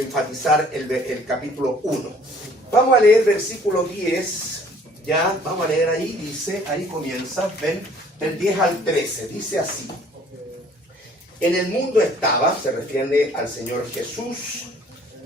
enfatizar el capítulo 1. Vamos a leer versículo 10, ya, vamos a leer ahí, dice, ahí comienza, ven, del 10 al 13, dice así. En el mundo estaba, se refiere al Señor Jesús,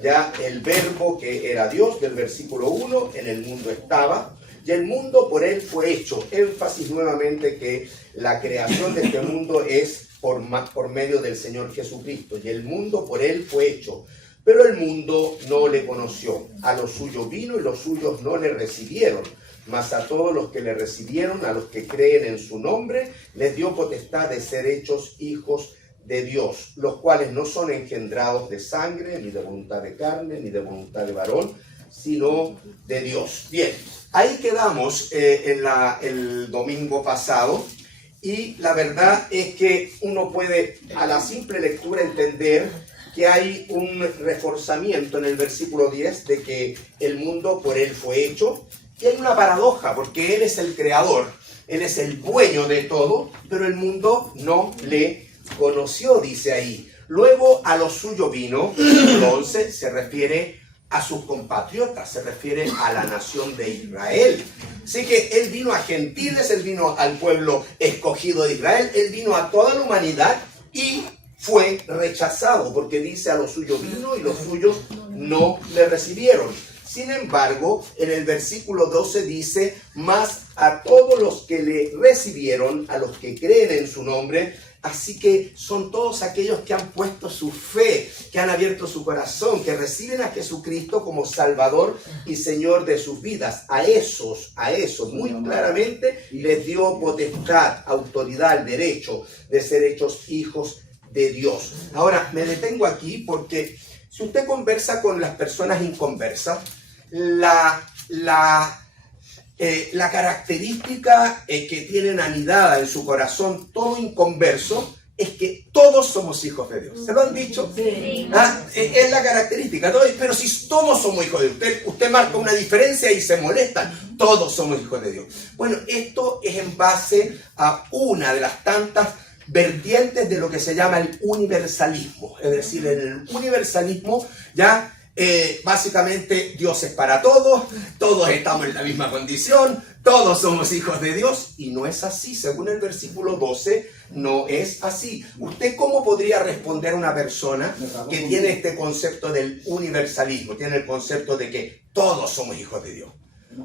ya el verbo que era Dios, del versículo 1, en el mundo estaba, y el mundo por él fue hecho. Énfasis nuevamente que la creación de este mundo es por medio del Señor Jesucristo, y el mundo por él fue hecho. Pero el mundo no le conoció. A los suyos vino y los suyos no le recibieron. Mas a todos los que le recibieron, a los que creen en su nombre, les dio potestad de ser hechos hijos de Dios, los cuales no son engendrados de sangre, ni de voluntad de carne, ni de voluntad de varón, sino de Dios. Bien, ahí quedamos el domingo pasado, y la verdad es que uno puede a la simple lectura entender que hay un reforzamiento en el versículo 10 de que el mundo por él fue hecho, y hay una paradoja, porque él es el creador, él es el dueño de todo, pero el mundo no le conoció, dice ahí. Luego a lo suyo vino, versículo 11, se refiere a sus compatriotas, se refiere a la nación de Israel. Así que él vino a gentiles, él vino al pueblo escogido de Israel, él vino a toda la humanidad y fue rechazado, porque dice a lo suyo vino y los suyos no le recibieron. Sin embargo, en el versículo 12 dice, mas a todos los que le recibieron, a los que creen en su nombre. Así que son todos aquellos que han puesto su fe, que han abierto su corazón, que reciben a Jesucristo como Salvador y Señor de sus vidas. A esos, muy claramente les dio potestad, autoridad, el derecho de ser hechos hijos de Dios. Ahora, me detengo aquí porque si usted conversa con las personas inconversas, la característica que tienen anidada en su corazón todo inconverso es que todos somos hijos de Dios. ¿Se lo han dicho? Sí. Es la característica. Pero si todos somos hijos de Dios, usted marca una diferencia y se molestan. Todos somos hijos de Dios. Bueno, esto es en base a una de las tantas vertientes de lo que se llama el universalismo. Es decir, en el universalismo ya básicamente Dios es para todos, todos estamos en la misma condición, todos somos hijos de Dios, y no es así. Según el versículo 12, no es así. ¿Usted cómo podría responder a una persona que tiene este concepto del universalismo, tiene el concepto de que todos somos hijos de Dios?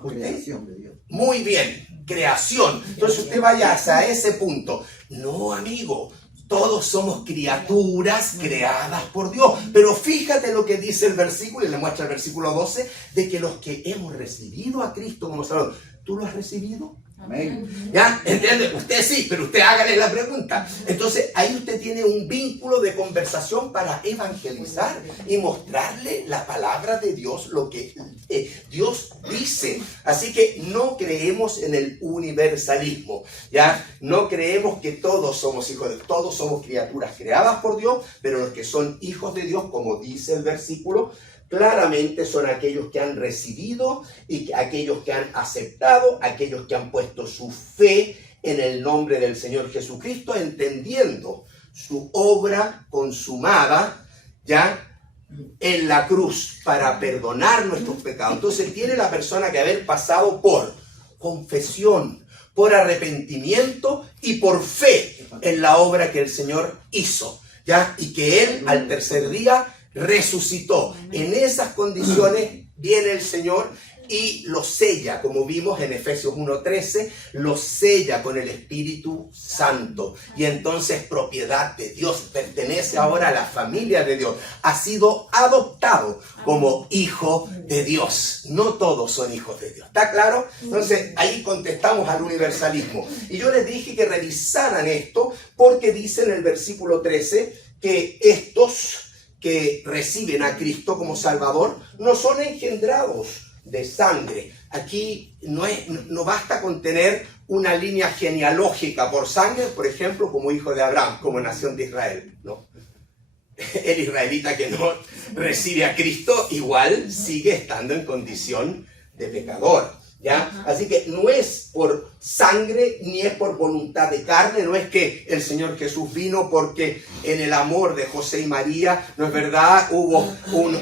Creación de Dios. Muy bien, creación. Entonces usted vaya hacia ese punto. No, amigo, todos somos criaturas creadas por Dios. Pero fíjate lo que dice el versículo, y le muestra el versículo 12, de que los que hemos recibido a Cristo como Salvador. ¿Tú lo has recibido? Amén. ¿Ya? ¿Entiende? Usted sí, pero usted hágale la pregunta. Entonces ahí usted tiene un vínculo de conversación para evangelizar y mostrarle la palabra de Dios, lo que Dios dice. Así que no creemos en el universalismo, ¿ya? No creemos que todos somos hijos de Dios. Todos somos criaturas creadas por Dios, pero los que son hijos de Dios, como dice el versículo, claramente son aquellos que han recibido y aquellos que han aceptado, aquellos que han puesto su fe en el nombre del Señor Jesucristo, entendiendo su obra consumada ya en la cruz para perdonar nuestros pecados. Entonces tiene la persona que haber pasado por confesión, por arrepentimiento y por fe en la obra que el Señor hizo, ya, y que Él al tercer día resucitó. En esas condiciones viene el Señor y lo sella, como vimos en Efesios 1:13, lo sella con el Espíritu Santo. Y entonces propiedad de Dios, pertenece ahora a la familia de Dios. Ha sido adoptado como hijo de Dios. No todos son hijos de Dios. ¿Está claro? Entonces ahí contestamos al universalismo. Y yo les dije que revisaran esto porque dice en el versículo 13 que estos que reciben a Cristo como Salvador no son engendrados de sangre. Aquí no basta con tener una línea genealógica por sangre, por ejemplo, como hijo de Abraham, como nación de Israel, ¿no? El israelita que no recibe a Cristo igual sigue estando en condición de pecador. ¿Ya? Así que no es por sangre ni es por voluntad de carne, no es que el Señor Jesús vino porque en el amor de José y María, no es verdad, hubo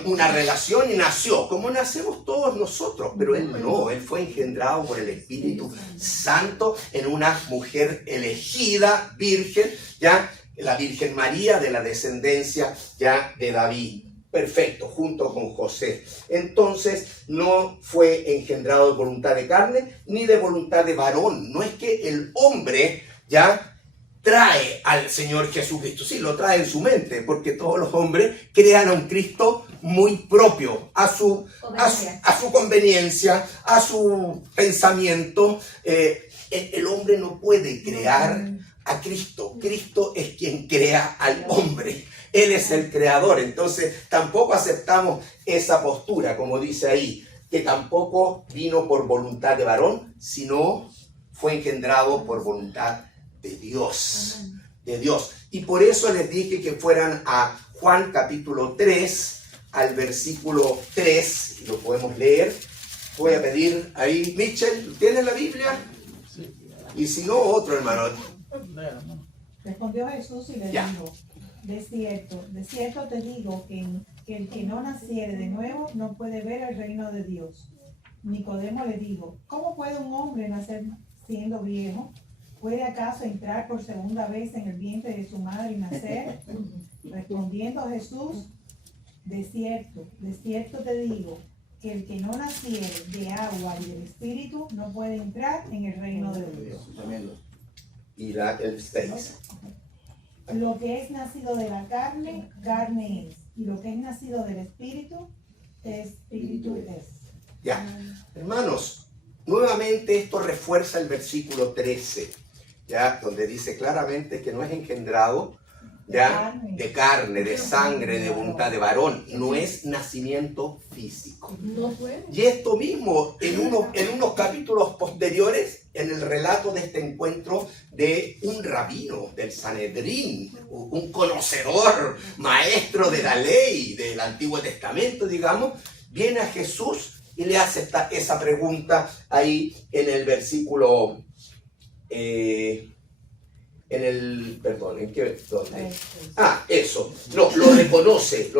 una relación y nació, como nacemos todos nosotros, pero Él no, Él fue engendrado por el Espíritu Santo en una mujer elegida, virgen, ¿ya? La Virgen María de la descendencia ya de David. Perfecto, junto con José. Entonces, no fue engendrado de voluntad de carne ni de voluntad de varón. No es que el hombre ya trae al Señor Jesucristo. Sí, lo trae en su mente, porque todos los hombres crean a un Cristo muy propio, a su conveniencia, a su pensamiento. El hombre no puede crear a Cristo. Cristo es quien crea al hombre. Él es el creador. Entonces tampoco aceptamos esa postura, como dice ahí, que tampoco vino por voluntad de varón, sino fue engendrado por voluntad de Dios. De Dios. Y por eso les dije que fueran a Juan capítulo 3, al versículo 3, y lo podemos leer. Voy a pedir ahí, Mitchell, ¿tienes la Biblia? Y si no, otro hermano. Respondió Jesús y le dijo: de cierto te digo que el que no naciere de nuevo no puede ver el reino de Dios. Nicodemo le dijo: ¿cómo puede un hombre nacer siendo viejo? ¿Puede acaso entrar por segunda vez en el vientre de su madre y nacer? Respondiendo Jesús: de cierto te digo que el que no naciere de agua y del Espíritu no puede entrar en el reino de Dios. Y el 6. Lo que es nacido de la carne, carne es. Y lo que es nacido del Espíritu, Espíritu es. Ya, hermanos, nuevamente esto refuerza el versículo 13, ya, donde dice claramente que no es engendrado ya de carne, de sangre, de voluntad de varón, no es nacimiento físico. Y esto mismo en unos capítulos posteriores, en el relato de este encuentro de un rabino del Sanedrín, un conocedor, maestro de la ley del Antiguo Testamento, digamos, viene a Jesús y le hace esa pregunta ahí en el versículo ¿en qué? ¿Dónde? Eso. No, lo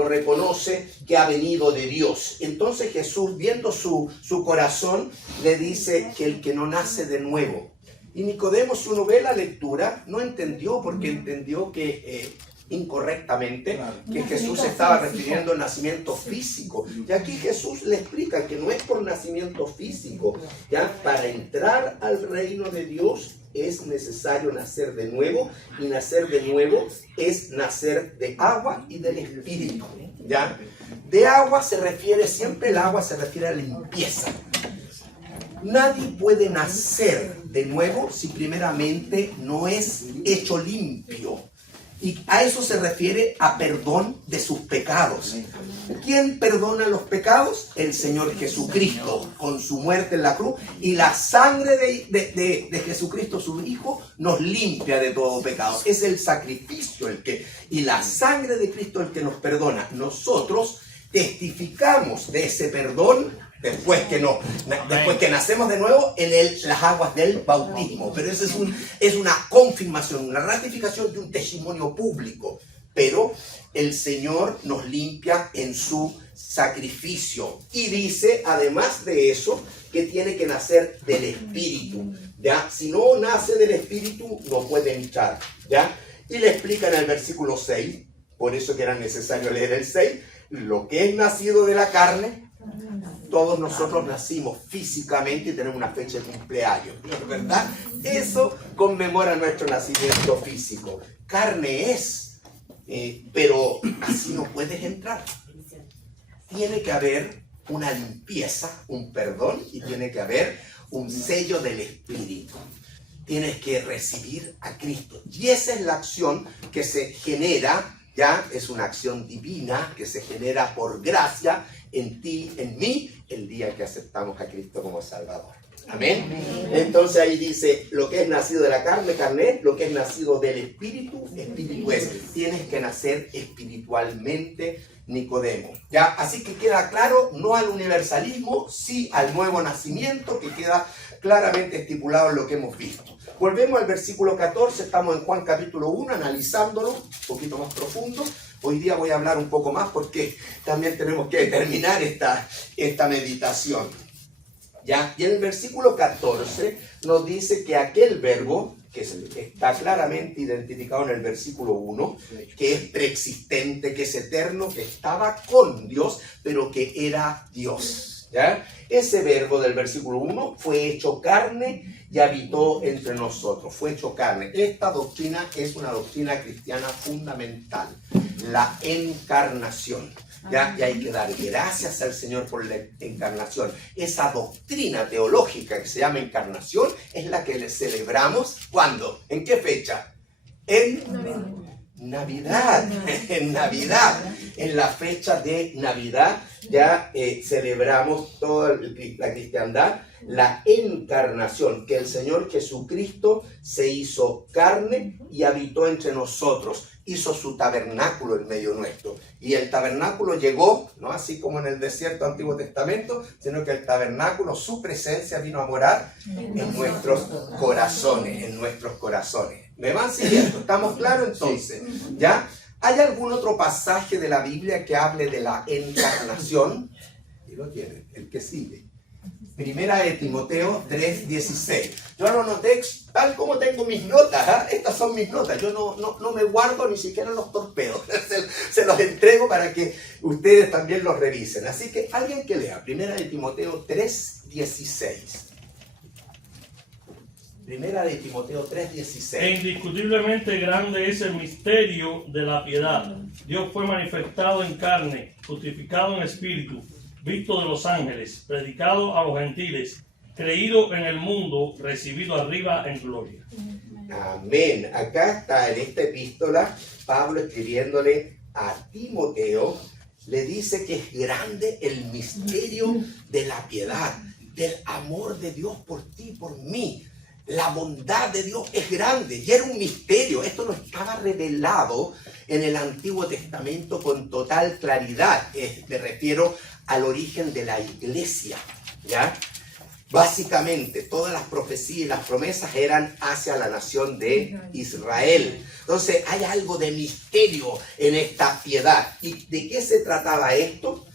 reconoce que ha venido de Dios. Entonces Jesús, viendo su corazón, le dice que el que no nace de nuevo. Y Nicodemo, si uno ve la lectura, no entendió, porque entendió que incorrectamente, que Jesús se estaba refiriendo al nacimiento físico. Y aquí Jesús le explica que no es por nacimiento físico, ya para entrar al reino de Dios es necesario nacer de nuevo, y nacer de nuevo es nacer de agua y del Espíritu, ¿ya? De agua siempre el agua se refiere a la limpieza. Nadie puede nacer de nuevo si primeramente no es hecho limpio. Y a eso se refiere a perdón de sus pecados. ¿Quién perdona los pecados? El Señor Jesucristo, con su muerte en la cruz. Y la sangre de Jesucristo, su Hijo, nos limpia de todo pecado. Es el sacrificio y la sangre de Cristo el que nos perdona. Nosotros testificamos de ese perdón después que nacemos de nuevo en las aguas del bautismo. Pero eso es una confirmación, una ratificación de un testimonio público. Pero el Señor nos limpia en su sacrificio. Y dice, además de eso, que tiene que nacer del Espíritu. ¿Ya? Si no nace del Espíritu, no puede entrar. ¿Ya? Y le explica en el versículo 6, por eso que era necesario leer el 6, lo que es nacido de la carne. Todos nosotros nacimos físicamente y tenemos una fecha de cumpleaños, ¿verdad? Eso conmemora nuestro nacimiento físico. Carne es, pero así no puedes entrar. Tiene que haber una limpieza, un perdón, y tiene que haber un sello del Espíritu. Tienes que recibir a Cristo. Y esa es la acción que se genera, ya es una acción divina que se genera por gracia en ti, en mí, el día que aceptamos a Cristo como Salvador. Amén. Entonces ahí dice, lo que es nacido de la carne, carne es, lo que es nacido del Espíritu, Espíritu es. Tienes que nacer espiritualmente Nicodemo. ¿Ya? Así que queda claro, no al universalismo, sí al nuevo nacimiento, que queda claramente estipulado en lo que hemos visto. Volvemos al versículo 14, estamos en Juan capítulo 1, analizándolo un poquito más profundo. Hoy día voy a hablar un poco más porque también tenemos que terminar esta meditación. ¿Ya? Y en el versículo 14 nos dice que aquel verbo, que está claramente identificado en el versículo 1, que es preexistente, que es eterno, que estaba con Dios, pero que era Dios. ¿Ya? Ese verbo del versículo 1 fue hecho carne y habitó entre nosotros. Fue hecho carne. Esta doctrina es una doctrina cristiana fundamental. La encarnación. ¿Ya? Y hay que dar gracias al Señor por la encarnación. Esa doctrina teológica que se llama encarnación es la que le celebramos. ¿Cuándo? ¿En qué fecha? En Navidad. En Navidad. En la fecha de Navidad ya celebramos toda la cristiandad, la encarnación, que el Señor Jesucristo se hizo carne y habitó entre nosotros. Hizo su tabernáculo en medio nuestro. Y el tabernáculo llegó, no así como en el desierto Antiguo Testamento, sino que el tabernáculo, su presencia vino a morar en nuestros corazones, ¿Me van siguiendo? ¿Estamos claros entonces? ¿Ya? ¿Hay algún otro pasaje de la Biblia que hable de la encarnación? Y lo tienen, el que sigue. Primera de Timoteo 3:16. Yo lo noté tal como tengo mis notas. ¿Eh? Estas son mis notas. Yo no me guardo ni siquiera los torpedos. Se los entrego para que ustedes también los revisen. Así que alguien que lea. Primera de Timoteo 3:16. Primera de Timoteo 3:16. E indiscutiblemente grande es el misterio de la piedad. Dios fue manifestado en carne, justificado en espíritu, visto de los ángeles, predicado a los gentiles, creído en el mundo, recibido arriba en gloria. Amén. Acá está en esta epístola, Pablo escribiéndole a Timoteo, le dice que es grande el misterio de la piedad, del amor de Dios por ti y por mí. La bondad de Dios es grande y era un misterio. Esto no estaba revelado en el Antiguo Testamento con total claridad. Me refiero al origen de la iglesia, ¿ya? Básicamente, todas las profecías y las promesas eran hacia la nación de Israel. Entonces, hay algo de misterio en esta piedad. ¿Y de qué se trataba esto?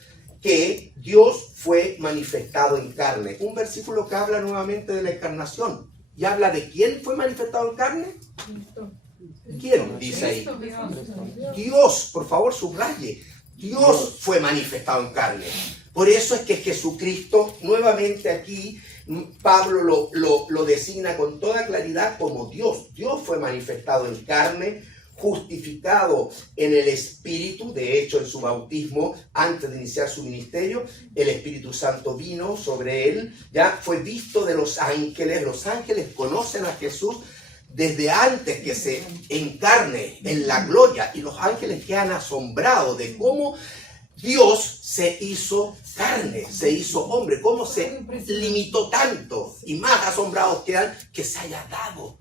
Que Dios fue manifestado en carne. Un versículo que habla nuevamente de la encarnación. ¿Y habla de quién fue manifestado en carne? ¿Quién dice ahí? Dios, por favor, subraye. Dios fue manifestado en carne. Por eso es que Jesucristo, nuevamente aquí, Pablo lo designa con toda claridad como Dios. Dios fue manifestado en carne, justificado en el Espíritu. De hecho, en su bautismo, antes de iniciar su ministerio, el Espíritu Santo vino sobre él. Ya fue visto de los ángeles. Los ángeles conocen a Jesús desde antes que se encarne en la gloria. Y los ángeles quedan asombrados de cómo Dios se hizo carne, se hizo hombre, cómo se limitó tanto. Y más asombrados quedan que se haya dado,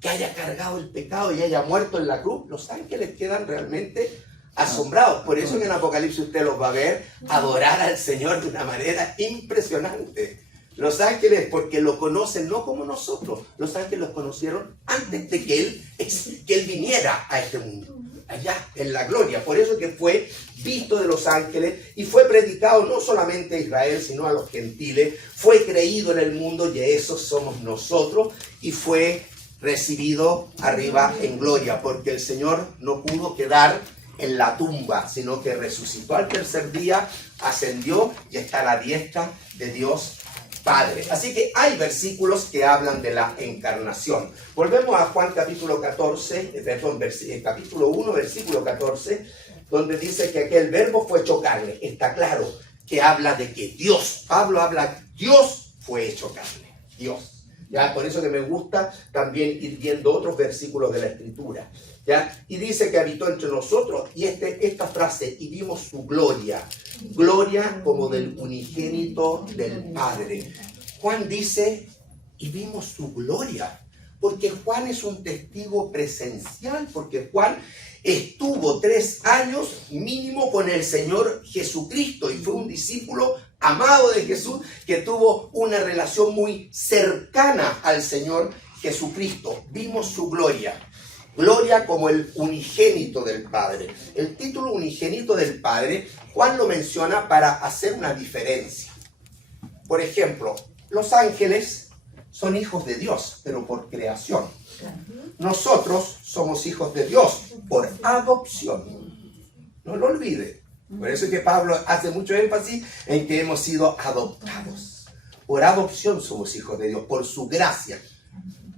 que haya cargado el pecado y haya muerto en la cruz. Los ángeles quedan realmente asombrados. Por eso en el Apocalipsis usted los va a ver adorar al Señor de una manera impresionante. Los ángeles, porque lo conocen no como nosotros. Los ángeles los conocieron antes de que él viniera a este mundo, allá en la gloria. Por eso que fue visto de los ángeles y fue predicado no solamente a Israel, sino a los gentiles. Fue creído en el mundo y esos somos nosotros. Y fue recibido arriba en gloria, porque el Señor no pudo quedar en la tumba, sino que resucitó al tercer día, ascendió y está a la diestra de Dios Padre. Así que hay versículos que hablan de la encarnación. Volvemos a Juan capítulo 14, capítulo 1, versículo 14, donde dice que aquel verbo fue hecho carne. Está claro que habla de que Dios, Pablo habla, Dios fue hecho carne. Dios. ¿Ya? Por eso que me gusta también ir viendo otros versículos de la Escritura. ¿Ya? Y dice que habitó entre nosotros, y esta frase, y vimos su gloria. Gloria como del unigénito del Padre. Juan dice, y vimos su gloria. Porque Juan es un testigo presencial, porque Juan estuvo 3 años mínimo con el Señor Jesucristo y fue un discípulo amado de Jesús que tuvo una relación muy cercana al Señor Jesucristo. Vimos su gloria. Gloria como el unigénito del Padre. El título unigénito del Padre, Juan lo menciona para hacer una diferencia. Por ejemplo, los ángeles son hijos de Dios, pero por creación. Nosotros somos hijos de Dios por adopción. No lo olvide. Por eso es que Pablo hace mucho énfasis en que hemos sido adoptados. Por adopción somos hijos de Dios, por su gracia.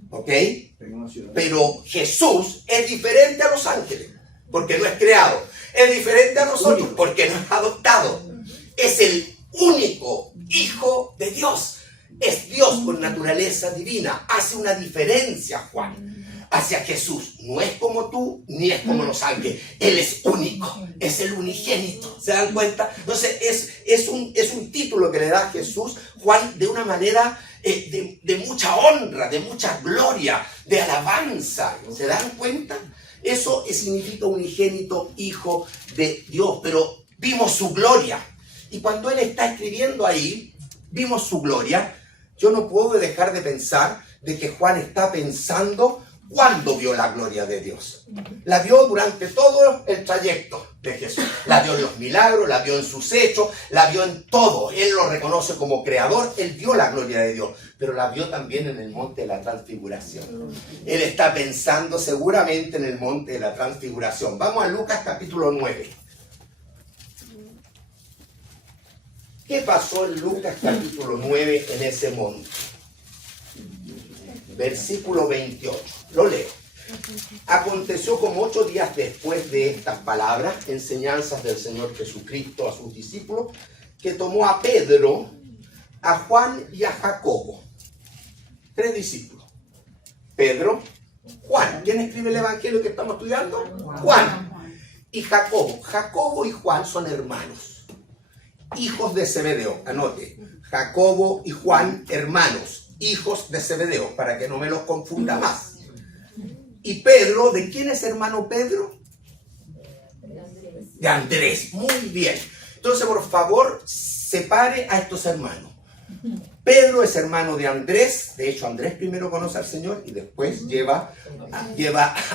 ¿Ok? Pero Jesús es diferente a los ángeles, porque no es creado. Es diferente a nosotros, porque no es adoptado. Es el único Hijo de Dios. Es Dios con naturaleza divina. Hace una diferencia, Juan, hacia Jesús. No es como tú, ni es como los ángeles. Él es único. Es el unigénito. ¿Se dan cuenta? Entonces es un título que le da a Jesús, Juan, de una manera de mucha honra, de mucha gloria, de alabanza. ¿Se dan cuenta? Eso significa unigénito, hijo de Dios. Pero vimos su gloria. Y cuando él está escribiendo ahí, vimos su gloria. Yo no puedo dejar de pensar de que Juan está pensando cuándo vio la gloria de Dios. La vio durante todo el trayecto de Jesús. La vio en los milagros, la vio en sus hechos, la vio en todo. Él lo reconoce como creador, él vio la gloria de Dios, pero la vio también en el monte de la transfiguración. Él está pensando seguramente en el monte de la transfiguración. Vamos a Lucas capítulo 9. ¿Qué pasó en Lucas capítulo 9 en ese monte? Versículo 28. Lo leo. Aconteció como 8 días después de estas palabras, enseñanzas del Señor Jesucristo a sus discípulos, que tomó a Pedro, a Juan y a Jacobo. 3 discípulos. Pedro, Juan. ¿Quién escribe el evangelio que estamos estudiando? Juan. Y Jacobo. Jacobo y Juan son hermanos. Hijos de Zebedeo, anote, Jacobo y Juan, hermanos, hijos de Zebedeo, para que no me los confunda más. Y Pedro, ¿de quién es hermano Pedro? De Andrés, muy bien. Entonces, por favor, separe a estos hermanos. Pedro es hermano de Andrés, de hecho Andrés primero conoce al Señor y después lleva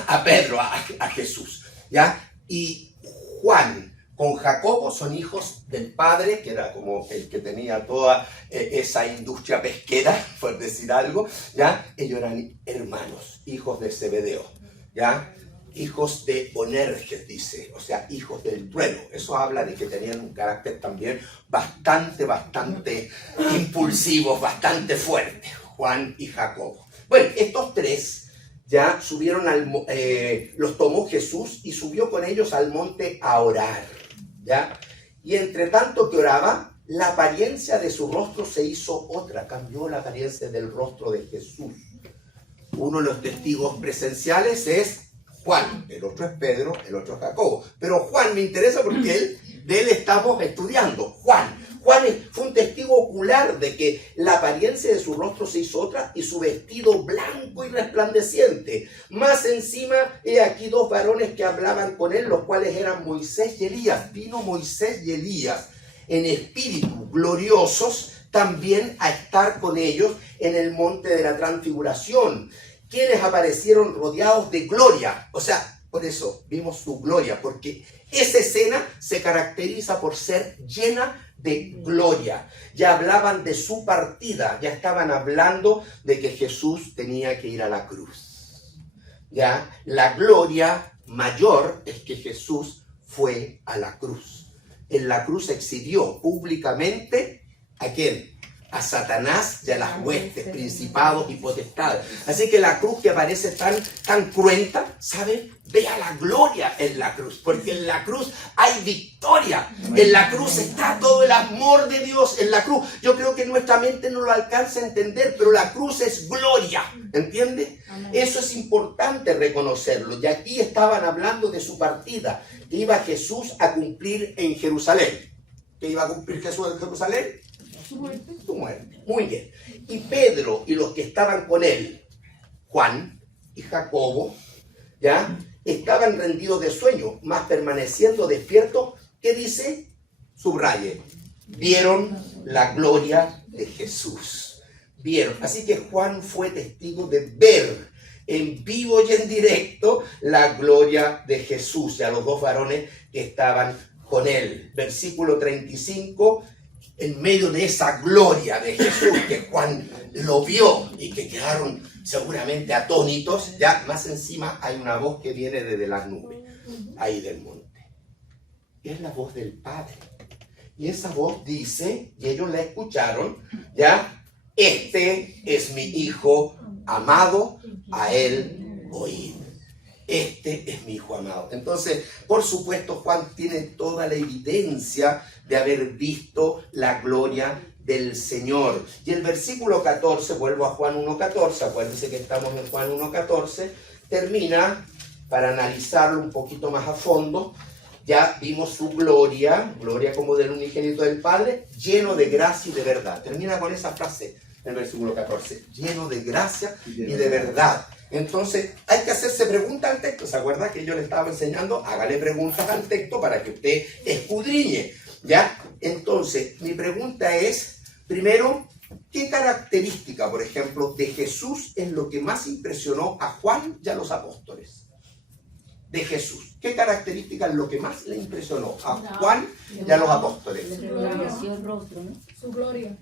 a Pedro, a Jesús, ¿ya? Y Juan con Jacobo son hijos del padre, que era como el que tenía toda esa industria pesquera, por decir algo, ¿ya? Ellos eran hermanos, hijos de Zebedeo, ¿ya? Hijos de Boanerges, dice, o sea, hijos del trueno. Eso habla de que tenían un carácter también bastante impulsivos, bastante fuerte, Juan y Jacobo. Bueno, estos 3 ya subieron los tomó Jesús y subió con ellos al monte a orar, ¿ya? Y entre tanto que oraba, la apariencia de su rostro se hizo otra, cambió la apariencia del rostro de Jesús. Uno de los testigos presenciales es Juan, el otro es Pedro, el otro es Jacobo. Pero Juan me interesa porque de él estamos estudiando. Juan fue un testigo ocular de que la apariencia de su rostro se hizo otra y su vestido blanco y resplandeciente. Más encima, he aquí 2 varones que hablaban con él, los cuales eran Moisés y Elías. Vino Moisés y Elías en espíritu gloriosos también a estar con ellos en el monte de la transfiguración, quienes aparecieron rodeados de gloria. O sea, por eso vimos su gloria, porque esa escena se caracteriza por ser llena de gloria. Ya hablaban de su partida, ya estaban hablando de que Jesús tenía que ir a la cruz. Ya, la gloria mayor es que Jesús fue a la cruz. En la cruz exhibió públicamente ¿a quién? A Satanás y a las huestes, principados y potestades. Así que la cruz que aparece tan cruenta, ¿sabe? Vea la gloria en la cruz, porque en la cruz hay victoria. En la cruz está todo el amor de Dios en la cruz. Yo creo que nuestra mente no lo alcanza a entender, pero la cruz es gloria, ¿entiende? Eso es importante reconocerlo. Y aquí estaban hablando de su partida, que iba Jesús a cumplir en Jerusalén. ¿Qué iba a cumplir Jesús en Jerusalén? Su muerte. Muy bien. Y Pedro y los que estaban con él, Juan y Jacobo, ¿ya? estaban rendidos de sueño, mas permaneciendo despiertos, ¿qué dice? Subraye, vieron la gloria de Jesús. Vieron. Así que Juan fue testigo de ver en vivo y en directo la gloria de Jesús y a los dos varones que estaban con él. Versículo 35, en medio de esa gloria de Jesús que Juan lo vio y que quedaron seguramente atónitos, ya más encima hay una voz que viene desde las nubes, ahí del monte. Es la voz del Padre. Y esa voz dice, y ellos la escucharon, ya, este es mi Hijo amado, a él oíd. Este es mi Hijo amado. Entonces, por supuesto, Juan tiene toda la evidencia de haber visto la gloria del Señor. Y el versículo 14, vuelvo a Juan 1.14, acuérdense que estamos en Juan 1.14, termina, para analizarlo un poquito más a fondo, ya vimos su gloria, gloria como del unigénito del Padre, lleno de gracia y de verdad. Termina con esa frase, el versículo 14, lleno de gracia y de verdad. Entonces, hay que hacerse preguntas al texto. ¿Se acuerda que yo le estaba enseñando? Hágale preguntas al texto para que usted escudriñe, ¿ya? Entonces, mi pregunta es, primero, ¿qué característica, por ejemplo, de Jesús es lo que más impresionó a Juan y a los apóstoles? De Jesús. ¿Qué característica es lo que más le impresionó a Juan y a los apóstoles? Su gloria.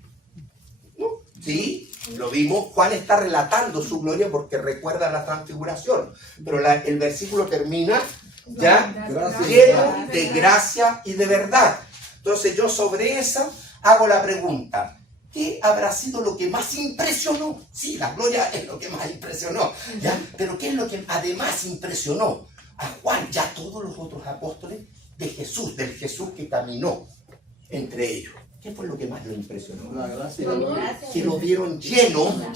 ¿No? Sí, lo vimos. Juan está relatando su gloria porque recuerda la transfiguración. Pero el versículo termina ya lleno de gracia y de verdad. Entonces yo sobre esa hago la pregunta. ¿Qué habrá sido lo que más impresionó? Sí, la gloria es lo que más impresionó, ¿ya? Pero ¿qué es lo que además impresionó a Juan y a todos los otros apóstoles de Jesús, del Jesús que caminó entre ellos? ¿Qué fue lo que más lo impresionó? La gracia. Que lo vieron lleno.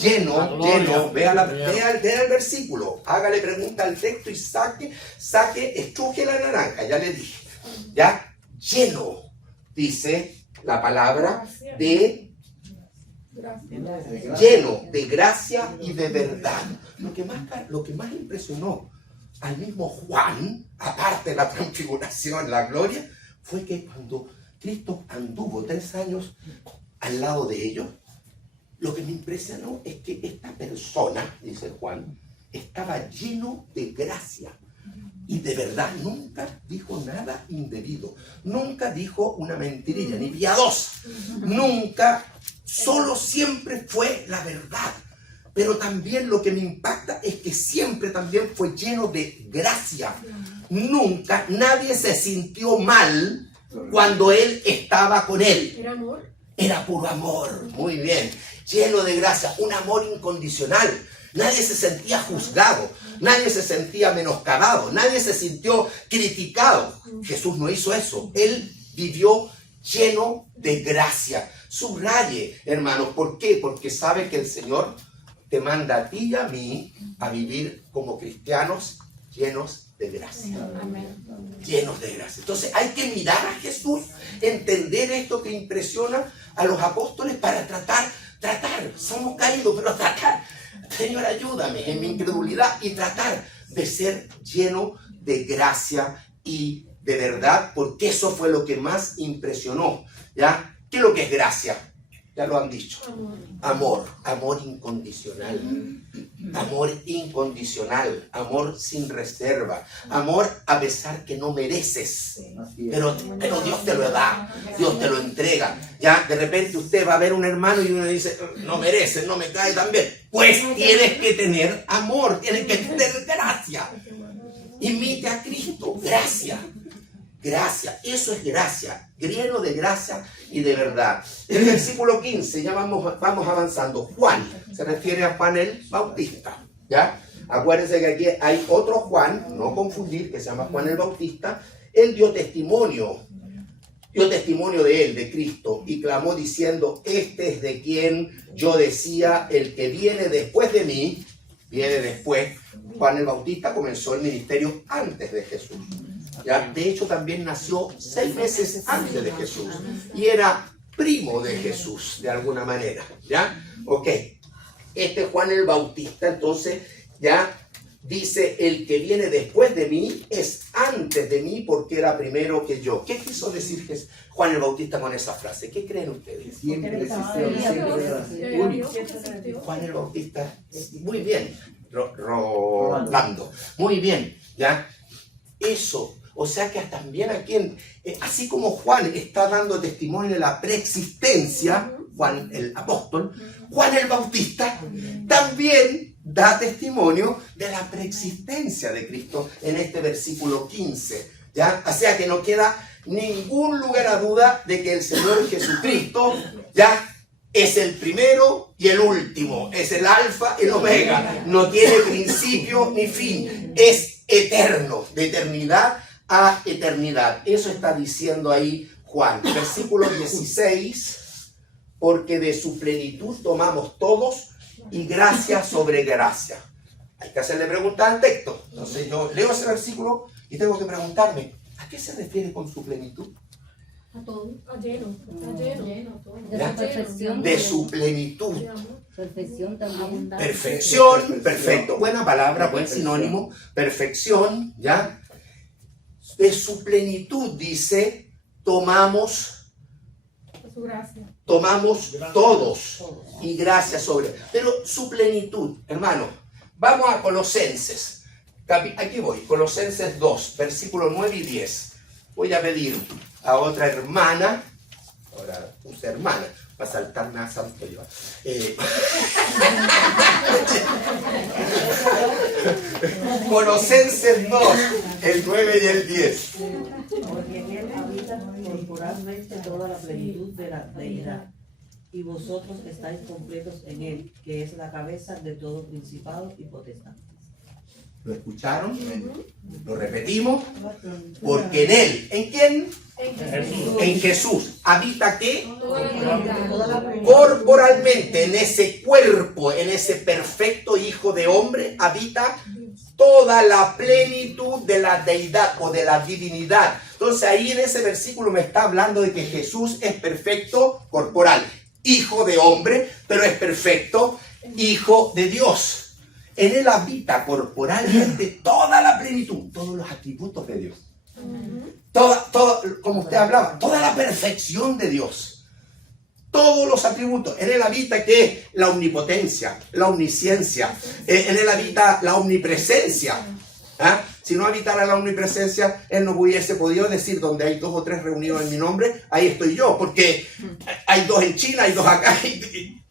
Vea el versículo, hágale pregunta al texto y estruje la naranja, ya le dije, ya, lleno, dice la palabra, de lleno de gracia y de verdad. Lo que más impresionó al mismo Juan, aparte de la transfiguración, la gloria, fue que cuando Cristo anduvo 3 años al lado de ellos, lo que me impresionó es que esta persona, dice Juan, estaba lleno de gracia y de verdad. Nunca dijo nada indebido, nunca dijo una mentirilla, ni piadosa, nunca, solo siempre fue la verdad. Pero también lo que me impacta es que siempre también fue lleno de gracia. Nunca, nadie se sintió mal cuando él estaba con él. ¿Era amor? Era puro amor, muy bien. Lleno de gracia, un amor incondicional. Nadie se sentía juzgado, nadie se sentía menoscabado, nadie se sintió criticado. Jesús no hizo eso. Él vivió lleno de gracia. Subraye, hermanos, ¿por qué? Porque sabe que el Señor te manda a ti y a mí a vivir como cristianos llenos de gracia. Llenos de gracia. Entonces hay que mirar a Jesús, entender esto que impresiona a los apóstoles para tratar, somos caídos, pero tratar, Señor, ayúdame en mi incredulidad y tratar de ser lleno de gracia y de verdad, porque eso fue lo que más impresionó, ¿ya? ¿Qué es lo que es gracia? Ya lo han dicho. Amor incondicional. Amor incondicional. Amor sin reserva. Amor a pesar que no mereces. Pero Dios te lo da. Dios te lo entrega. Ya de repente usted va a ver un hermano y uno dice, no mereces, no me cae tan bien. Pues tienes que tener amor, tienes que tener gracia. Imite a Cristo. Gracia. Gracia, eso es gracia, lleno de gracia y de verdad. El versículo 15, ya vamos avanzando. Juan, se refiere a Juan el Bautista, ¿ya? Acuérdense que aquí hay otro Juan, no confundir, que se llama Juan el Bautista. Él dio testimonio de él, de Cristo, y clamó diciendo, este es de quien yo decía, el que viene después de mí, viene después. Juan el Bautista comenzó el ministerio antes de Jesús. ¿Ya? De hecho, también nació 6 meses antes de Jesús y era primo de Jesús, de alguna manera. ¿Ya? Ok. Este Juan el Bautista, entonces, ya dice, el que viene después de mí es antes de mí porque era primero que yo. ¿Qué quiso decir Juan el Bautista con esa frase? ¿Qué creen ustedes? Siempre existió, siempre único. Juan el Bautista, muy bien, Rolando, muy bien, ¿ya? Eso, o sea que también aquí, así como Juan está dando testimonio de la preexistencia, Juan el apóstol, Juan el Bautista también da testimonio de la preexistencia de Cristo en este versículo 15, ¿ya? O sea que no queda ningún lugar a duda de que el Señor Jesucristo, ¿ya?, es el primero y el último, es el alfa y el omega, no tiene principio ni fin, es eterno, de eternidad a eternidad. Eso está diciendo ahí Juan. Versículo 16, porque de su plenitud tomamos todos y gracia sobre gracia. Hay que hacerle preguntas al texto. Entonces yo leo ese versículo y tengo que preguntarme, ¿a qué se refiere con su plenitud? A todo. A lleno, todo. De su perfección. De su plenitud. Perfección también. Perfección, perfecto, buena palabra, buen sinónimo, perfección, ¿ya? De su plenitud, dice, tomamos Su gracia. todos y gracias sobre. Pero su plenitud, hermano, vamos a Colosenses, aquí voy, Colosenses 2, versículos 9 y 10. Voy a pedir a otra hermana, ahora puse hermana, para saltarme a Santo yo. Colosenses 2, el 9 y el 10. Porque en él habita corporalmente toda la plenitud de la deidad, y vosotros estáis completos en él, que es la cabeza de todo principado y potestad. ¿Lo escucharon? Lo repetimos. Porque en él, ¿en quién? En Jesús. ¿Habita qué? Corporalmente, en ese cuerpo, en ese perfecto Hijo de hombre, habita toda la plenitud de la deidad o de la divinidad. Entonces ahí en ese versículo me está hablando de que Jesús es perfecto corporal, Hijo de hombre, pero es perfecto Hijo de Dios. En él habita corporalmente toda la plenitud, todos los atributos de Dios. Toda, como usted hablaba, toda la perfección de Dios. Todos los atributos. En él habita que la omnipotencia, la omnisciencia. En él habita la omnipresencia. ¿Ah? Si no habitara la omnipresencia, él no hubiese podido decir donde hay 2 o 3 reunidos en mi nombre, ahí estoy yo, porque hay 2 en China, hay 2 acá.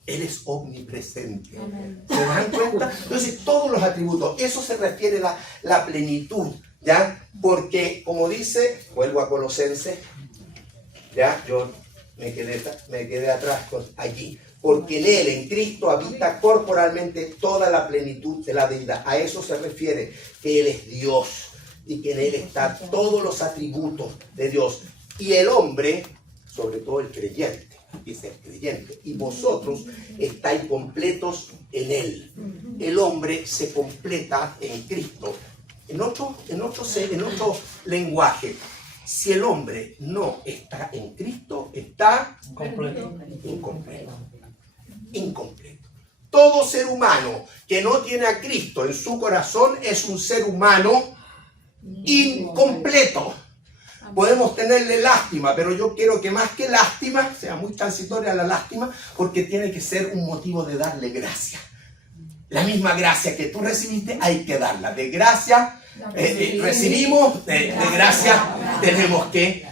Él es omnipresente. ¿Se dan cuenta? Entonces, todos los atributos, eso se refiere a la plenitud, ¿ya? Porque, como dice, vuelvo a Colosenses, ya, yo me quedé atrás allí. Porque en él, en Cristo, habita corporalmente toda la plenitud de la deidad. A eso se refiere, que él es Dios y que en él están todos los atributos de Dios. Y el hombre, sobre todo el creyente, dice el creyente, y vosotros estáis completos en él. El hombre se completa en Cristo. En otro lenguaje, si el hombre no está en Cristo, está incompleto. Todo ser humano que no tiene a Cristo en su corazón es un ser humano incompleto. Podemos tenerle lástima, pero yo quiero que más que lástima, sea muy transitoria la lástima, porque tiene que ser un motivo de darle gracia. La misma gracia que tú recibiste, hay que darla. De gracia recibimos, de gracia tenemos que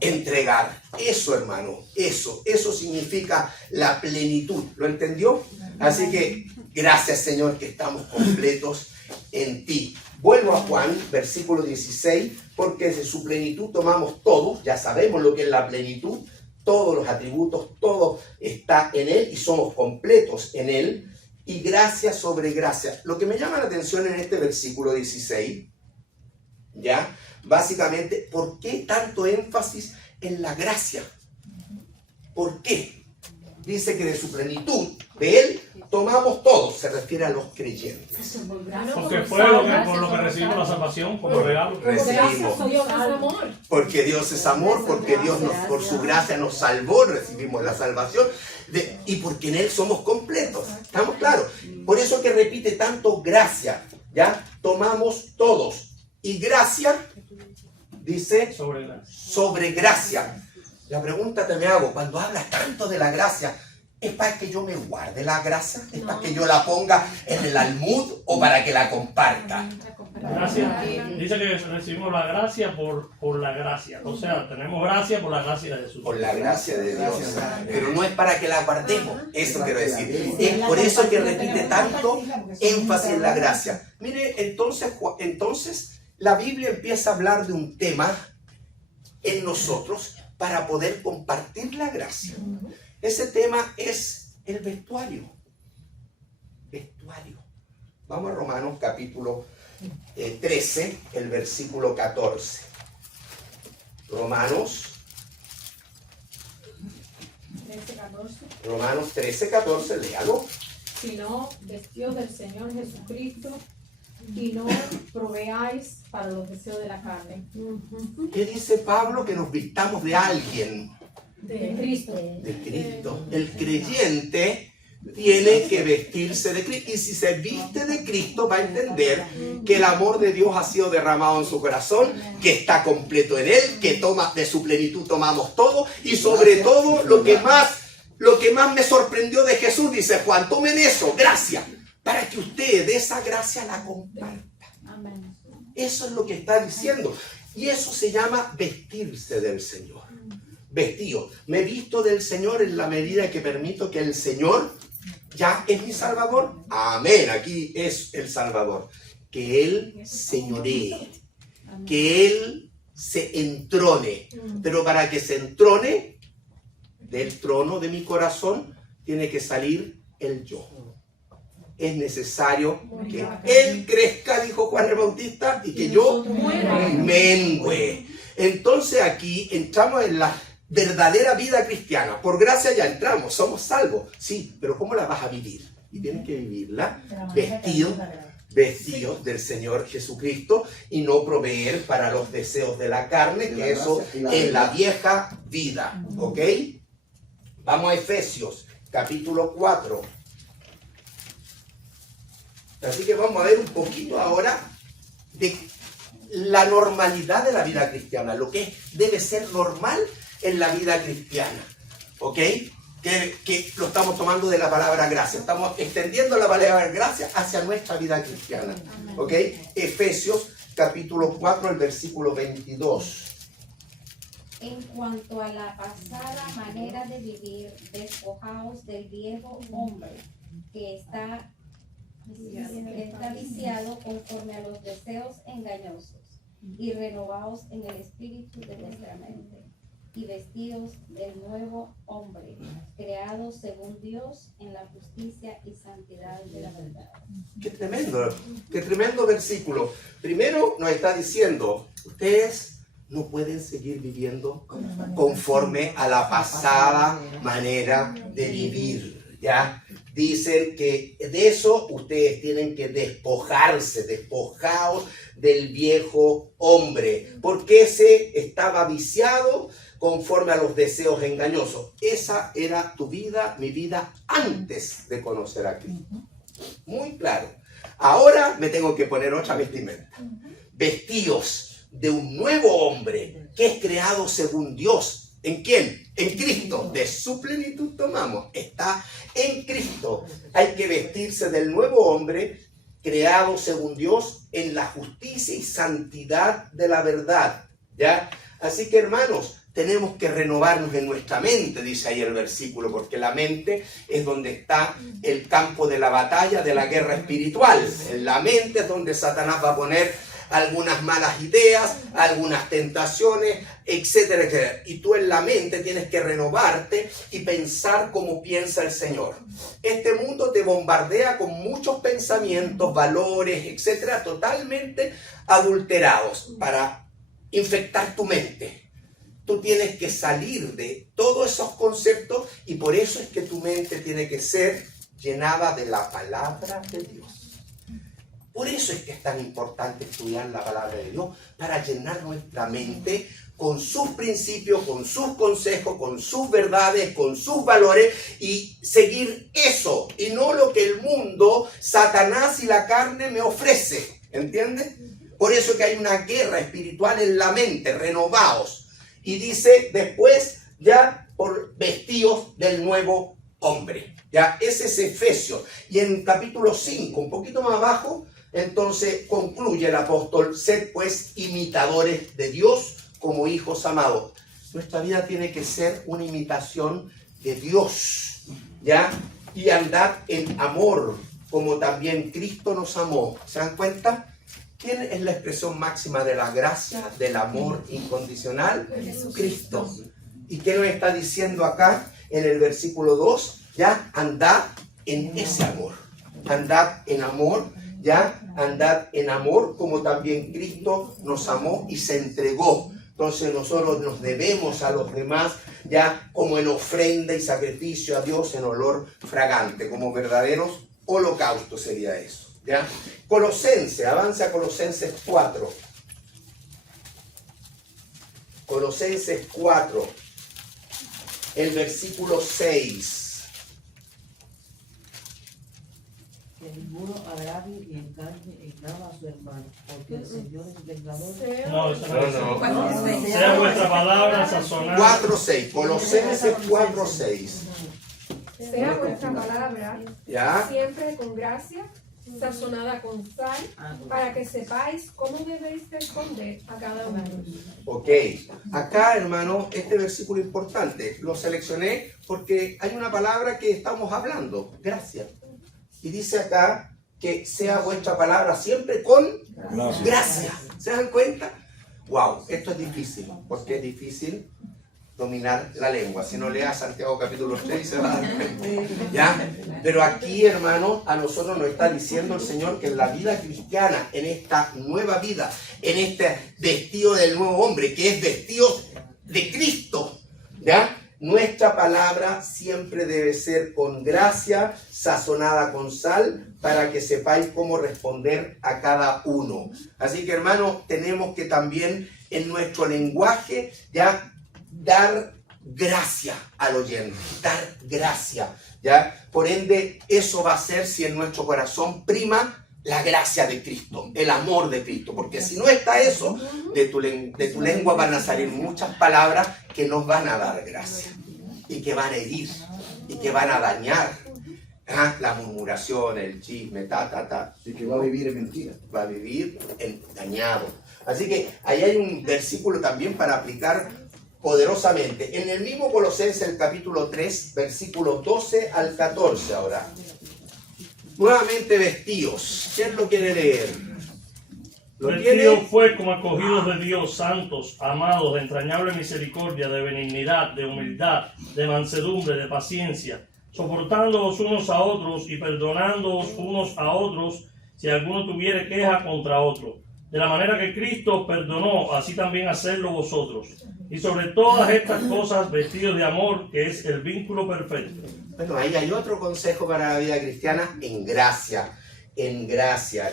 entregar. Eso, hermano, eso significa la plenitud. ¿Lo entendió? Así que gracias, Señor, que estamos completos en ti. Vuelvo a Juan, versículo 16, porque de su plenitud tomamos todos, ya sabemos lo que es la plenitud, todos los atributos, todo está en él y somos completos en él, y gracia sobre gracia. Lo que me llama la atención en este versículo 16, ya, básicamente, ¿por qué tanto énfasis en la gracia? ¿Por qué? Dice que de su plenitud, de él, tomamos todos, se refiere a los creyentes. Porque fue por lo que recibimos la salvación como regalo. Recibimos. Porque Dios es amor, porque Dios por su gracia nos salvó, recibimos la salvación, y porque en él somos completos. ¿Estamos claros? Por eso que repite tanto gracia, ya tomamos todos. Y gracia, dice, Sobre gracia. sobre gracia. La pregunta que me hago, cuando hablas tanto de la gracia, ¿es para que yo me guarde la gracia? ¿Es para que yo la ponga en el almud o para que la comparta? Gracia. Dice que recibimos la gracia por la gracia. O sea, tenemos gracia por la gracia de Jesús. Por la gracia de Dios. Pero no es para que la guardemos. Eso quiero decir. Es por eso que repite tanto énfasis en la gracia. Mire, entonces la Biblia empieza a hablar de un tema en nosotros para poder compartir la gracia. Ese tema es el vestuario. Vestuario. Vamos a Romanos capítulo 13, el versículo 14. Romanos 13, 14, léalo. Sino vestidos del Señor Jesucristo y no proveáis para los deseos de la carne. ¿Qué dice Pablo? Que nos vistamos de alguien, De Cristo. de Cristo. El creyente tiene que vestirse de Cristo. Y si se viste de Cristo, va a entender que el amor de Dios ha sido derramado en su corazón, que está completo en él, que toma de su plenitud tomamos todo. Y sobre todo, lo que más me sorprendió de Jesús, dice Juan, tomen eso, gracia, para que usted de esa gracia la comparta. Amén. Eso es lo que está diciendo. Y eso se llama vestirse del Señor. Vestido. Me visto del Señor en la medida que permito que el Señor ya es mi Salvador. Amén. Aquí es el Salvador. Que Él señoree. Que Él se entrone. Pero para que se entrone del trono de mi corazón, tiene que salir el yo. Es necesario que Él crezca, dijo Juan el Bautista, y que yo mengüe. Entonces aquí entramos en la verdadera vida cristiana. Por gracia ya entramos, somos salvos. Sí, pero ¿cómo la vas a vivir? Y tienes que vivirla vestidos del Señor Jesucristo y no proveer para los deseos de la carne, que eso es la vieja vida. ¿Ok? Vamos a Efesios, capítulo 4. Así que vamos a ver un poquito ahora de la normalidad de la vida cristiana, lo que debe ser normal en la vida cristiana, ¿ok? Que lo estamos tomando de la palabra gracia, estamos extendiendo la palabra gracia hacia nuestra vida cristiana, ¿ok? Efesios capítulo 4, el versículo 22. En cuanto a la pasada manera de vivir, despojaos del viejo hombre que está viciado conforme a los deseos engañosos, y renovaos en el espíritu de vuestra mente, y vestidos del nuevo hombre, creado según Dios en la justicia y santidad de la verdad. Qué tremendo versículo. Primero nos está diciendo, ustedes no pueden seguir viviendo conforme a la pasada manera de vivir, ¿ya? Dicen que de eso ustedes tienen que despojaos del viejo hombre, porque ese estaba viciado conforme a los deseos engañosos. Esa era tu vida, mi vida, antes de conocer a Cristo. Muy claro. Ahora me tengo que poner otra vestimenta. Vestidos de un nuevo hombre que es creado según Dios. ¿En quién? En Cristo. De su plenitud tomamos. Está en Cristo. Hay que vestirse del nuevo hombre creado según Dios en la justicia y santidad de la verdad. ¿Ya? Así que, hermanos, tenemos que renovarnos en nuestra mente, dice ahí el versículo, porque la mente es donde está el campo de la batalla, de la guerra espiritual. En la mente es donde Satanás va a poner algunas malas ideas, algunas tentaciones, etcétera, etcétera. Y tú en la mente tienes que renovarte y pensar como piensa el Señor. Este mundo te bombardea con muchos pensamientos, valores, etcétera, totalmente adulterados para infectar tu mente. Tú tienes que salir de todos esos conceptos y por eso es que tu mente tiene que ser llenada de la palabra de Dios. Por eso es que es tan importante estudiar la palabra de Dios, para llenar nuestra mente con sus principios, con sus consejos, con sus verdades, con sus valores y seguir eso y no lo que el mundo, Satanás y la carne me ofrece. ¿Entiendes? Por eso que hay una guerra espiritual en la mente, renovaos. Y dice después ya por vestidos del nuevo hombre. Ya, ese es Efesios. Y en capítulo 5, un poquito más abajo, entonces concluye el apóstol: sed pues imitadores de Dios como hijos amados. Nuestra vida tiene que ser una imitación de Dios, ¿ya? Y andad en amor, como también Cristo nos amó. ¿Se dan cuenta? ¿Quién es la expresión máxima de la gracia, del amor incondicional? Cristo. ¿Y qué nos está diciendo acá en el versículo 2? Ya, andad en ese amor. Andad en amor, ya, andad en amor como también Cristo nos amó y se entregó. Entonces nosotros nos debemos a los demás ya como en ofrenda y sacrificio a Dios en olor fragante, como verdaderos holocaustos sería eso. ¿Ya? Colosenses, avanza a Colosenses 4. Colosenses 4, el versículo 6. Que ninguno agravie y engañe en nada a su hermano, porque el Señor es vengador. No, eso no es. Sea vuestra palabra sazonada. 4:6, Colosenses 4:6. Sea vuestra palabra ¿Ya? siempre con gracia, sazonada con sal, para que sepáis cómo debéis responder a cada uno. Ok, acá hermano, este versículo importante, lo seleccioné porque hay una palabra que estamos hablando, gracia. Y dice acá que sea vuestra palabra siempre con gracia. ¿Se dan cuenta? Wow, esto es difícil, porque es difícil dominar la lengua. Si no lea Santiago capítulo 3 se va a dar cuenta. ¿Ya? Pero aquí, hermano, a nosotros nos está diciendo el Señor que en la vida cristiana, en esta nueva vida, en este vestido del nuevo hombre, que es vestido de Cristo, ¿ya? Nuestra palabra siempre debe ser con gracia, sazonada con sal, para que sepáis cómo responder a cada uno. Así que, hermano, tenemos que también en nuestro lenguaje ya dar gracia al oyente, dar gracia, ¿ya? Por ende, eso va a ser si en nuestro corazón prima la gracia de Cristo, el amor de Cristo, porque si no está eso, de tu lengua van a salir muchas palabras que nos van a dar gracia, y que van a herir, y que van a dañar. La murmuración, el chisme, Y que va a vivir en mentira. va a vivir engañado. Así que ahí hay un versículo también para aplicar poderosamente. En el mismo Colosenses, el capítulo 3, versículo 12 al 14 ahora. Nuevamente vestidos. ¿Quién lo quiere leer? ¿Lo Vestidos tiene? fue como acogidos de Dios, santos, amados, de entrañable misericordia, de benignidad, de humildad, de mansedumbre, de paciencia, soportándoos unos a otros y perdonándoos unos a otros si alguno tuviere queja contra otro. De la manera que Cristo perdonó, así también hacedlo vosotros. Y sobre todas estas cosas, vestidos de amor, que es el vínculo perfecto. Bueno, ahí hay otro consejo para la vida cristiana: en gracia,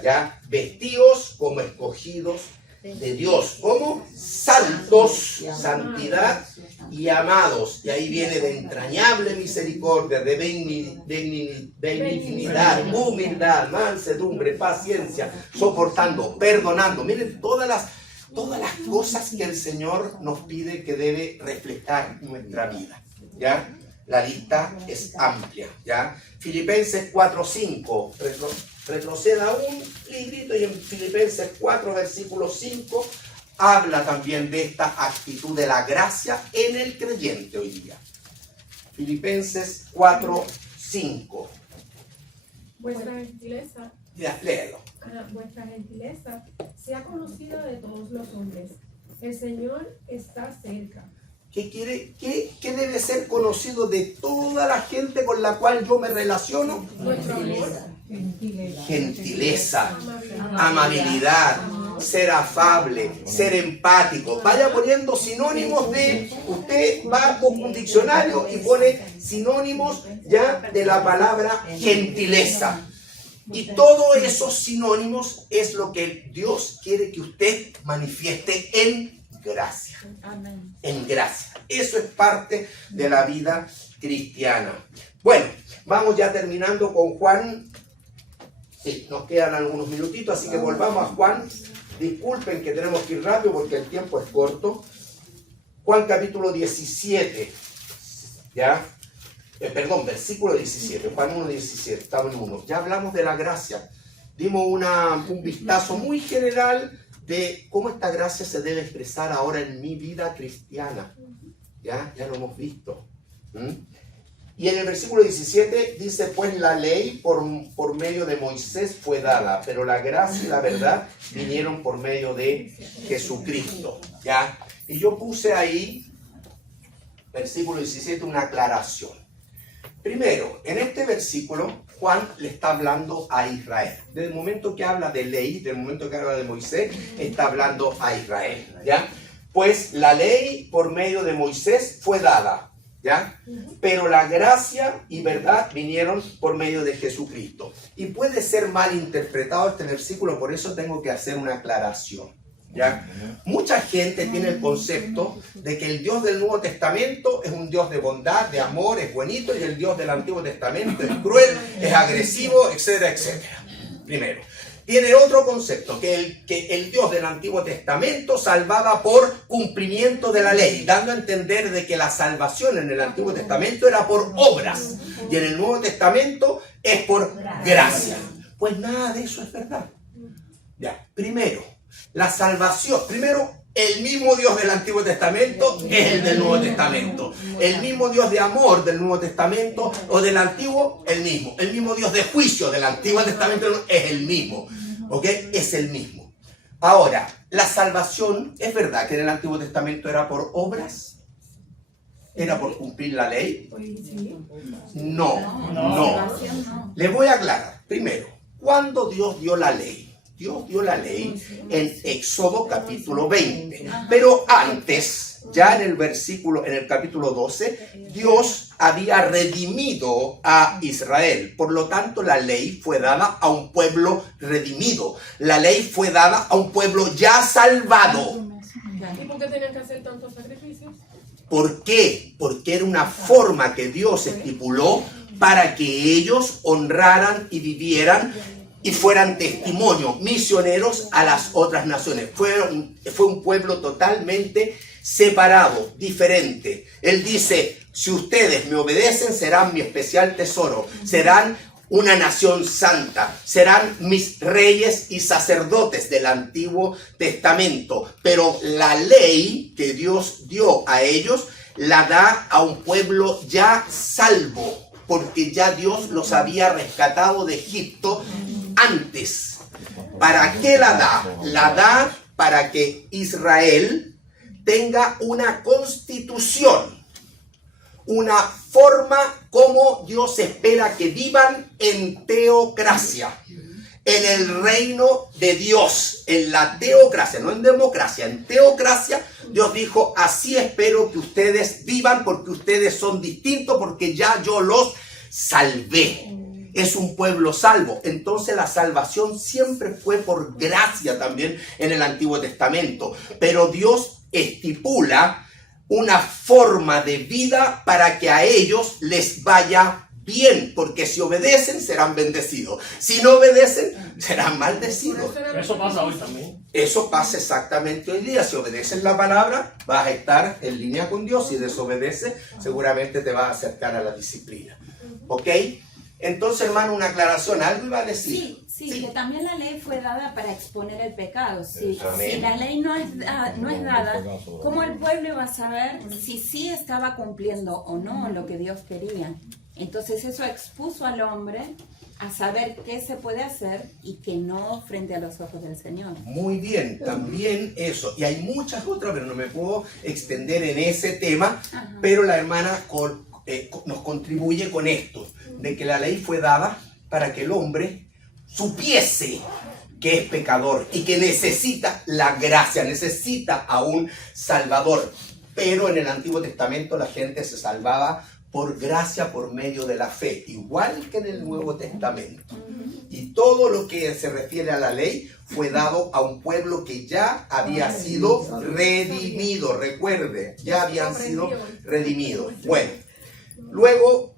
¿ya? Vestidos como escogidos de Dios, como santos, santidad y amados. Y ahí viene de entrañable misericordia, de benignidad, humildad, mansedumbre, paciencia, soportando, perdonando. Miren todas las cosas que el Señor nos pide que debe reflejar nuestra vida, ¿ya? La lista es amplia, ¿ya? Filipenses 4:5, retroceda un librito y en Filipenses 4, versículo 5, habla también de esta actitud de la gracia en el creyente hoy día. Filipenses 4:5. Vuestra gentileza, Ya, léelo. vuestra gentileza sea conocida de todos los hombres. El Señor está cerca. ¿Qué debe ser conocido de toda la gente con la cual yo me relaciono? Nuestro amor, Gentileza, amabilidad, ser afable, ser empático. Vaya poniendo sinónimos de, usted va con un diccionario y pone sinónimos ya de la palabra gentileza. Y todos esos sinónimos es lo que Dios quiere que usted manifieste en gracia. Amén. En gracia. Eso es parte de la vida cristiana. Bueno, vamos ya terminando con Juan. Sí, nos quedan algunos minutitos, así que volvamos a Juan. Disculpen que tenemos que ir rápido porque el tiempo es corto. Juan capítulo 17. ¿Ya? Perdón, versículo 17. Juan 1, 17. Estamos en 1. Ya hablamos de la gracia. Dimos un vistazo muy general de cómo esta gracia se debe expresar ahora en mi vida cristiana. Ya lo hemos visto. Y en el versículo 17 dice, pues la ley por medio de Moisés fue dada, pero la gracia y la verdad vinieron por medio de Jesucristo. ¿Ya? Y yo puse ahí, versículo 17, una aclaración. Primero, en este versículo, Juan le está hablando a Israel. Desde el momento que habla de ley, desde el momento que habla de Moisés, está hablando a Israel. ¿Ya? Pues la ley por medio de Moisés fue dada. ¿Ya? Pero la gracia y verdad vinieron por medio de Jesucristo. Y puede ser mal interpretado este versículo, por eso tengo que hacer una aclaración. ¿Ya? Mucha gente tiene el concepto de que el Dios del Nuevo Testamento es un Dios de bondad, de amor, es bonito, y el Dios del Antiguo Testamento es cruel, es agresivo, etcétera, etcétera. Primero. Tiene otro concepto, que el Dios del Antiguo Testamento salvaba por cumplimiento de la ley, dando a entender de que la salvación en el Antiguo Testamento era por obras y en el Nuevo Testamento es por gracia. Pues nada de eso es verdad. Ya, primero, la salvación, el mismo Dios del Antiguo Testamento es el del Nuevo Testamento. El mismo Dios de amor del Nuevo Testamento o del Antiguo, el mismo. El mismo Dios de juicio del Antiguo Testamento es el mismo. ¿Ok? Es el mismo. Ahora, la salvación, ¿es verdad que en el Antiguo Testamento era por obras? ¿Era por cumplir la ley? No. Le voy a aclarar. Primero, ¿cuándo Dios dio la ley? Dios dio la ley en Éxodo capítulo 20. Pero antes, ya en el capítulo 12, Dios había redimido a Israel. Por lo tanto, la ley fue dada a un pueblo redimido. La ley fue dada a un pueblo ya salvado. ¿Y por qué tenían que hacer tantos sacrificios? ¿Por qué? Porque era una forma que Dios estipuló para que ellos honraran y vivieran y fueran testimonio, misioneros a las otras naciones. Fue un pueblo totalmente separado, diferente. Él dice, si ustedes me obedecen, serán mi especial tesoro, serán una nación santa, serán mis reyes y sacerdotes del Antiguo Testamento. Pero la ley que Dios dio a ellos, la da a un pueblo ya salvo, porque ya Dios los había rescatado de Egipto antes. ¿Para qué la da? La da para que Israel tenga una constitución, una forma como Dios espera que vivan en teocracia, en el reino de Dios, en la teocracia, no en democracia, en teocracia. Dios dijo, así espero que ustedes vivan porque ustedes son distintos, porque ya yo los salvé. Es un pueblo salvo. Entonces la salvación siempre fue por gracia también en el Antiguo Testamento. Pero Dios estipula una forma de vida para que a ellos les vaya bien, porque si obedecen serán bendecidos, si no obedecen serán maldecidos. Eso pasa hoy también. Eso pasa exactamente hoy día. Si obedeces la palabra, vas a estar en línea con Dios. Si desobedeces, seguramente te vas a acercar a la disciplina. ¿Ok? Entonces, hermano, una aclaración, ¿algo iba a decir? Sí, que también la ley fue dada para exponer el pecado. Si la ley no es dada, ¿cómo el pueblo iba a saber si sí estaba cumpliendo o no lo que Dios quería? Entonces eso expuso al hombre a saber qué se puede hacer y qué no frente a los ojos del Señor. Muy bien, también eso. Y hay muchas otras, pero no me puedo extender en ese tema. Ajá. Pero la hermana nos contribuye con esto, de que la ley fue dada para que el hombre supiese que es pecador y que necesita la gracia, necesita a un Salvador. Pero en el Antiguo Testamento la gente se salvaba por gracia por medio de la fe, igual que en el Nuevo Testamento. Y todo lo que se refiere a la ley fue dado a un pueblo que ya había sido redimido. Recuerde, ya habían sido redimidos. Bueno, luego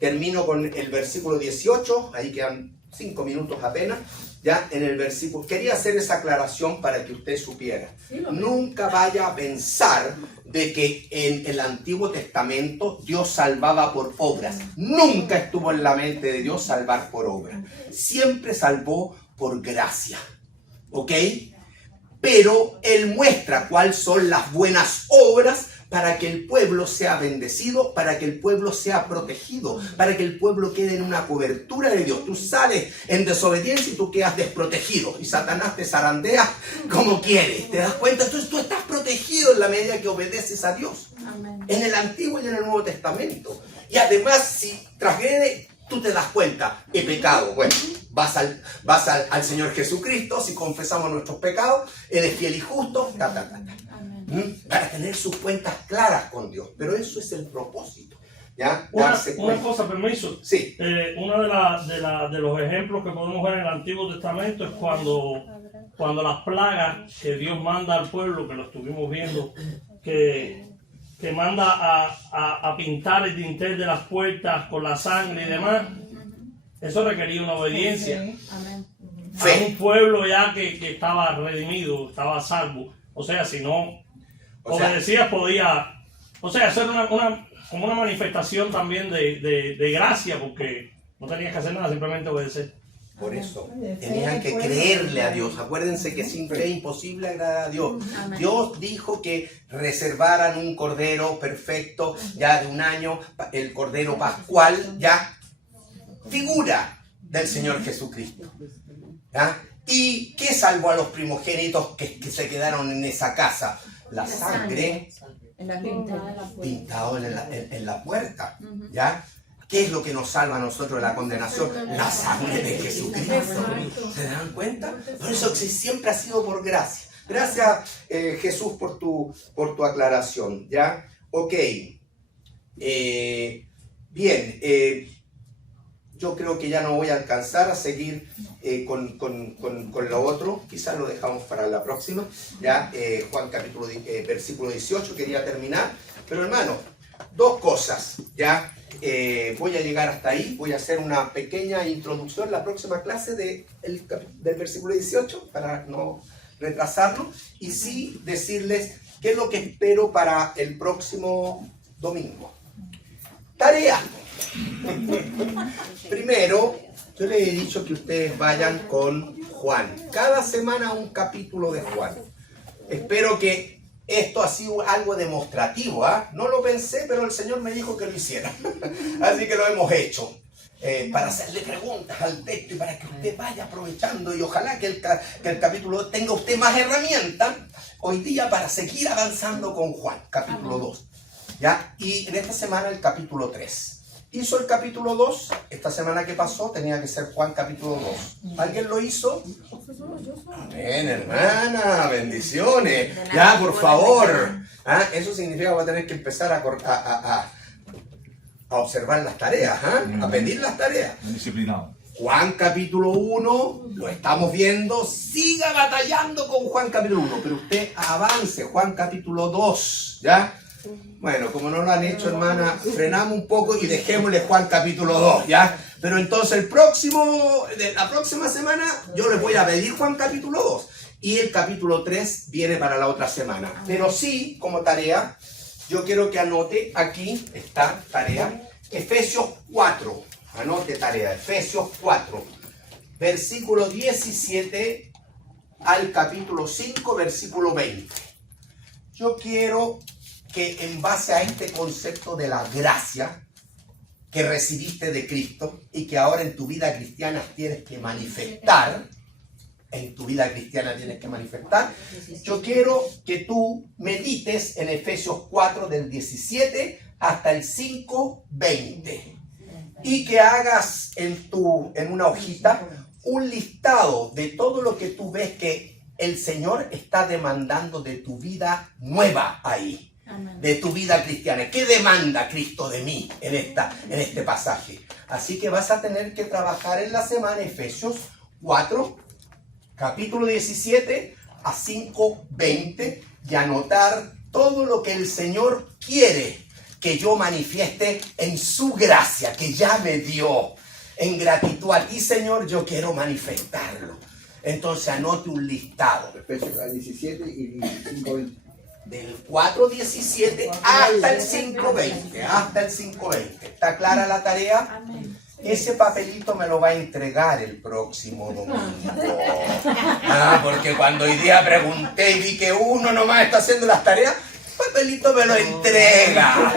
termino con el versículo 18, ahí quedan 5 minutos apenas. Ya en el versículo, quería hacer esa aclaración para que usted supiera. Nunca vaya a pensar de que en el Antiguo Testamento Dios salvaba por obras. Nunca estuvo en la mente de Dios salvar por obras. Siempre salvó por gracia. ¿Ok? Pero Él muestra cuáles son las buenas obras para que el pueblo sea bendecido, para que el pueblo sea protegido, para que el pueblo quede en una cobertura de Dios. Tú sales en desobediencia y tú quedas desprotegido. Y Satanás te zarandea como quiere. ¿Te das cuenta? Entonces tú estás protegido en la medida que obedeces a Dios. Amén. En el Antiguo y en el Nuevo Testamento. Y además, si transgrede, tú te das cuenta, he pecado. Bueno, vas al Señor Jesucristo, si confesamos nuestros pecados, Él es fiel y justo, para tener sus cuentas claras con Dios. Pero eso es el propósito. ¿Ya? Una cosa, permiso. Sí. Uno de los ejemplos que podemos ver en el Antiguo Testamento es cuando las plagas que Dios manda al pueblo, que lo estuvimos viendo, que manda a pintar el dintel de las puertas con la sangre y demás, eso requería una obediencia. Amén. A un pueblo ya que estaba redimido, estaba salvo. O sea, si no obedecías, podía... O sea, hacer como una manifestación también de gracia, porque no tenías que hacer nada, simplemente obedecer. Por eso, tenían que creerle a Dios. Acuérdense que sin fe es imposible agradar a Dios. Amén. Dios dijo que reservaran un cordero perfecto, ya de un año, el cordero pascual, ya figura del Señor Jesucristo. ¿Ya? ¿Y qué salvó a los primogénitos que se quedaron en esa casa? La sangre pintado en la puerta. ¿Ya? ¿Qué es lo que nos salva a nosotros de la condenación? La sangre de Jesucristo. ¿Se dan cuenta? Por eso siempre ha sido por gracia. Gracias, Jesús, por tu aclaración. ¿Ya? Ok. Bien. Yo creo que ya no voy a alcanzar a seguir con lo otro. Quizás lo dejamos para la próxima. ¿Ya? Juan capítulo versículo 18. Quería terminar. Pero hermano, dos cosas. ¿Ya? Voy a llegar hasta ahí, voy a hacer una pequeña introducción en la próxima clase del versículo 18 para no retrasarlo y sí decirles qué es lo que espero para el próximo domingo. Tarea. Primero, yo les he dicho que ustedes vayan con Juan. Cada semana un capítulo de Juan. Espero que esto ha sido algo demostrativo, ¿ah? No lo pensé, pero el Señor me dijo que lo hiciera. Así que lo hemos hecho. Para hacerle preguntas al texto y para que usted vaya aprovechando y ojalá que el capítulo 2 tenga usted más herramientas hoy día para seguir avanzando con Juan, capítulo 2. ¿Ya? Y en esta semana el capítulo 3. Hizo el capítulo 2, esta semana que pasó tenía que ser Juan capítulo 2. ¿Alguien lo hizo? Amén, hermana, bendiciones. Ya, por favor. ¿Ah? Eso significa que voy a tener que empezar a observar las tareas, a pedir las tareas. Disciplinado. Juan capítulo 1, lo estamos viendo, siga batallando con Juan capítulo 1, pero usted avance, Juan capítulo 2, ¿ya? Bueno, como no lo han hecho, hermana, frenamos un poco y dejémosle Juan capítulo 2, ¿ya? Pero entonces la próxima semana yo les voy a pedir Juan capítulo 2 y el capítulo 3 viene para la otra semana. Pero sí, como tarea, yo quiero que anote, aquí está tarea, Efesios 4, anote tarea, Efesios 4, versículo 17 al capítulo 5, versículo 20. Yo quiero que en base a este concepto de la gracia que recibiste de Cristo y que ahora en tu vida cristiana tienes que manifestar, yo quiero que tú medites en Efesios 4 del 17 hasta el 5, 20 y que hagas en una hojita un listado de todo lo que tú ves que el Señor está demandando de tu vida nueva ahí. de tu vida cristiana. ¿Qué demanda Cristo de mí en este pasaje? Así que vas a tener que trabajar en la semana Efesios 4, capítulo 17 a 5:20 y anotar todo lo que el Señor quiere que yo manifieste en su gracia, que ya me dio. En gratitud a ti, Señor, yo quiero manifestarlo. Entonces anote un listado. Efesios 17 y 5:20. Del 4:17 hasta el 5:20. Hasta el 5:20. ¿Está clara la tarea? Amén. Ese papelito me lo va a entregar el próximo domingo. Porque cuando hoy día pregunté y vi que uno nomás está haciendo las tareas, el papelito me lo entrega.